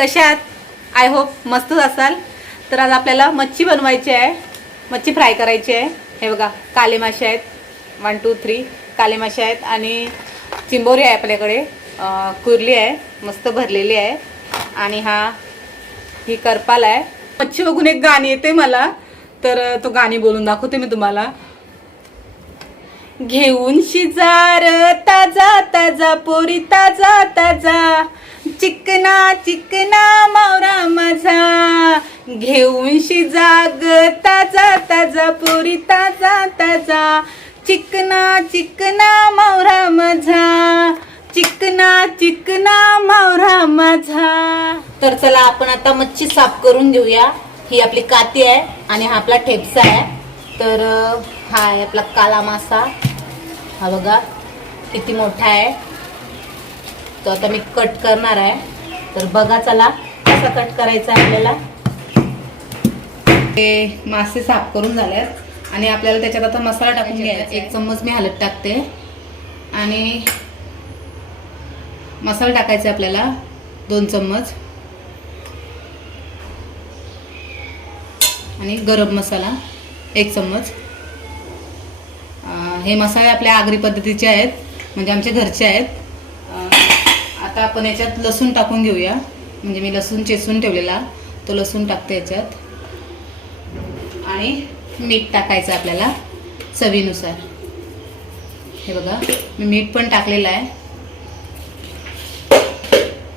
कशा आहात? I hope मस्तच असाल. तर आज आपल्याला मच्छी बनवायची आहे. मच्छी फ्राय करायची आहे. हे बघा काले मासे आहेत. वन टू थ्री काले मासे आहेत आणि चिंबोरी आहे आपल्याकडे. कुर्ली आहे. मस्त भरलेली आहे. आणि हा ही करपाल आहे. मच्छी बघून एक गाणी येते मला. तर तो गाणी बोलून दाखवते मी तुम्हाला. घेऊन शिजार ताजा ताजा पोरी ताजा ताजा. चिकना चिकना मावरा माझा. घेऊन शिजाग ताजा ताजा पोरी ताजा ताजा. चिकना चिकना मावरा माझा. चिकना चिकना मावरा माझा. तर चला आपण आता मच्छी साफ करून घेऊया. ही आपली काती आहे आणि हा आपला ठेपसा आहे. तर हा आहे आपला काला मासा. हा बघा किती मोठा आहे. तो आता मी कट करणार आहे. तर बघा चला कसा कट करायचा आहे आपल्याला. ते मासे साफ करून झालेत. आणि आपल्याला त्याच्यात आता मसाला टाकून घ्यायचा एक चम्मच मी हलत टाकते. आणि मसाला टाकायचा आहे आपल्याला. दोन चम्मच. आणि गरम मसाला एक चम्मच. हे मसाले आपल्या आगरी पद्धतीचे आहेत. म्हणजे आमचे घरचे आहेत. आता आपण याच्यात लसूण टाकून घेऊया. म्हणजे मी लसूण चेचून ठेवलेला. तो लसूण टाकते याच्यात. आणि मीठ टाकायचं आपल्याला चवीनुसार. हे बघा मी मीठ पण टाकलेलं आहे.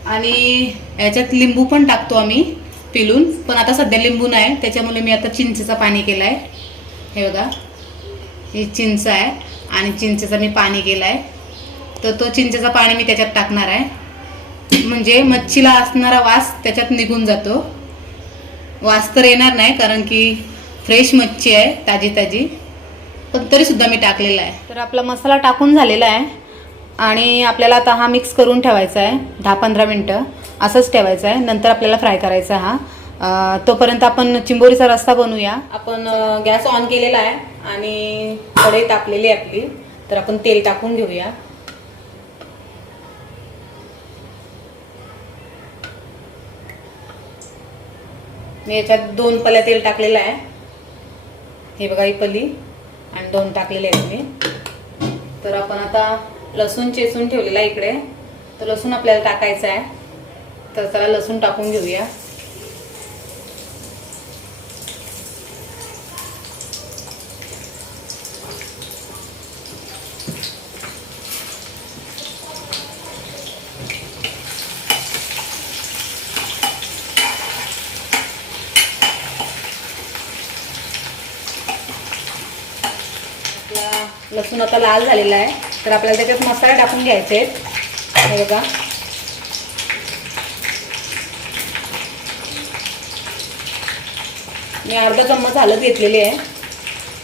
आणि याच्यात लिंबू पण टाकतो आम्ही पिलून. पण आता सध्या लिंबू नाही. त्याच्यामुळे मी आता चिंचेचं पाणी केलं आहे हे बघा ही चिंच आहे आणि चिंचेचं मी पाणी केलं आहे तर तो चिंचेचं पाणी मी त्याच्यात टाकणार आहे. म्हणजे मच्छीला असणारा वास त्याच्यात निघून जातो. वास तर येणार नाही कारण की फ्रेश मच्छी आहे ताजी ताजी पण तरीसुद्धा मी टाकलेला आहे. तर आपला मसाला टाकून झालेला आहे. आणि आपल्याला आता हा मिक्स करून ठेवायचा आहे दहा पंधरा मिनटं. असंच ठेवायचं आहे. नंतर आपल्याला फ्राय करायचा हा. तोपर्यंत आपण चिंबोरीचा रस्ता बनवूया. आपण गॅस ऑन केलेला आहे. आणि कढई तापलेली आहे आपली. तर आपण तेल टाकून घेऊया. मी याच्यात दोन पल्या तेल टाकलेलं आहे. हे बघा ही पली आणि दोन टाकलेले आहेत मी. तर आपण आता लसूण चेसून ठेवलेला आहे इकडे. तर लसूण आपल्याला टाकायचं आहे. तर त्याला लसूण टाकून घेऊया आपला लसूण आता लाल झालेला आहे. तर आपल्याला त्याच्यात मसाला टाकून घ्यायचे आहेत. हे बघा. मी अर्धा चम्मच हलद घेतलेली आहे.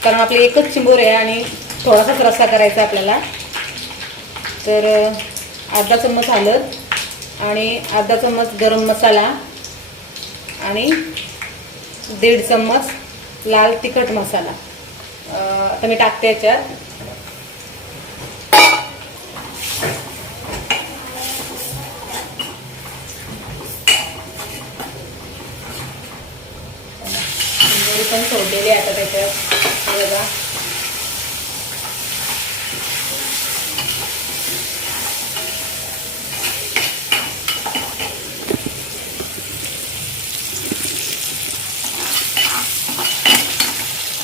कारण आपली एकच चिंबोर आहे आणि थोडासाच रस्सा करायचा आहे आपल्याला. तर अर्धा चम्मच हलद आणि अर्धा चम्मच गरम मसाला आणि दीड चम्मच लाल तिखट मसाला. आता मी टाकते याच्यात. चिंबोरी पण सोडलेली आहे आता त्याच्यात बघा.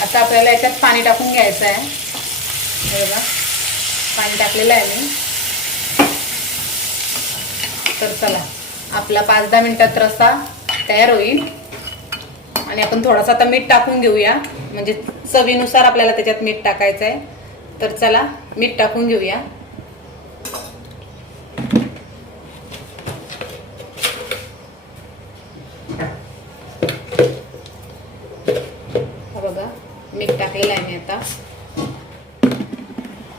आता आपल्याला याच्यात पाणी टाकून घ्यायचं आहे. बघा. पाणी टाकलेलं आहे मी. तर चला. आपला पाच दहा मिनिटात रस्सा तयार होईल. आणि आपण थोडासा आता मीठ टाकून घेऊया. म्हणजे चवीनुसार आपल्याला त्याच्यात मीठ टाकायचं आहे तर चला मीठ टाकून घेऊया. बघा मीठ टाकलेलं आहे मी आता.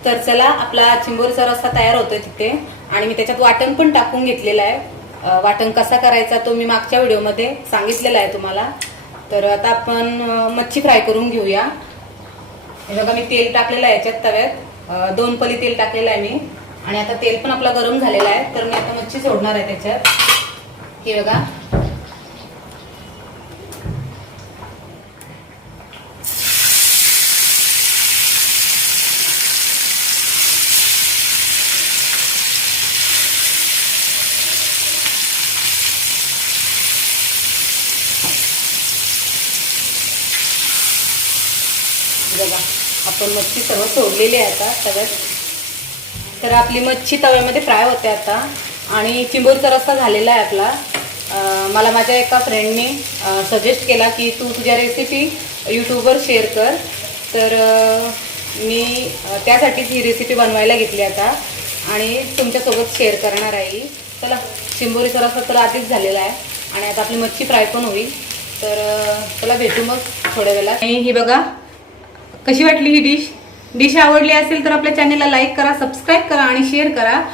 तर चला आपला चिंबोरीचा रस्ता तयार होतोय तिथे. आणि मी त्याच्यात वाटण पण टाकून घेतलेलं आहे. वाटण कसा करायचा तो मी मागच्या व्हिडिओमध्ये सांगितलेला आहे तुम्हाला. तर आता आपण मच्छी फ्राय करून घेऊया. हे बघा मी तेल टाकलेलं आहे याच्यात तव्यात. दोन पली तेल टाकलेलं आहे मी. आणि आता तेल पण आपलं गरम झालेलं आहे. तर मी आता मच्छी सोडणार आहे त्याच्यात. हे बघा बघा आपण मच्छी सर्व सोडलेली आहे आता सगळ्यात तर आपली मच्छी तव्यामध्ये फ्राय होते आता. आणि चिंबोरीचा रस्ता झालेला आहे आपला. मला माझ्या एका फ्रेंडने सजेस्ट केला की तू तुझ्या रेसिपी यूट्यूबवर शेअर कर. तर मी त्यासाठीच ही रेसिपी बनवायला घेतली आता. आणि तुमच्यासोबत शेअर करणार आहे ही. चला चिंबोरीचा रस्ता तर आधीच झालेला आहे. आणि आता आपली मच्छी फ्राय पण होईल. तर चला भेटू मग थोड्या वेळा ही बघा कशी वाटली ही डिश? डिश आवडली असेल तर आपल्या चॅनलला लाईक करा सबस्क्राईब करा आणि शेअर करा.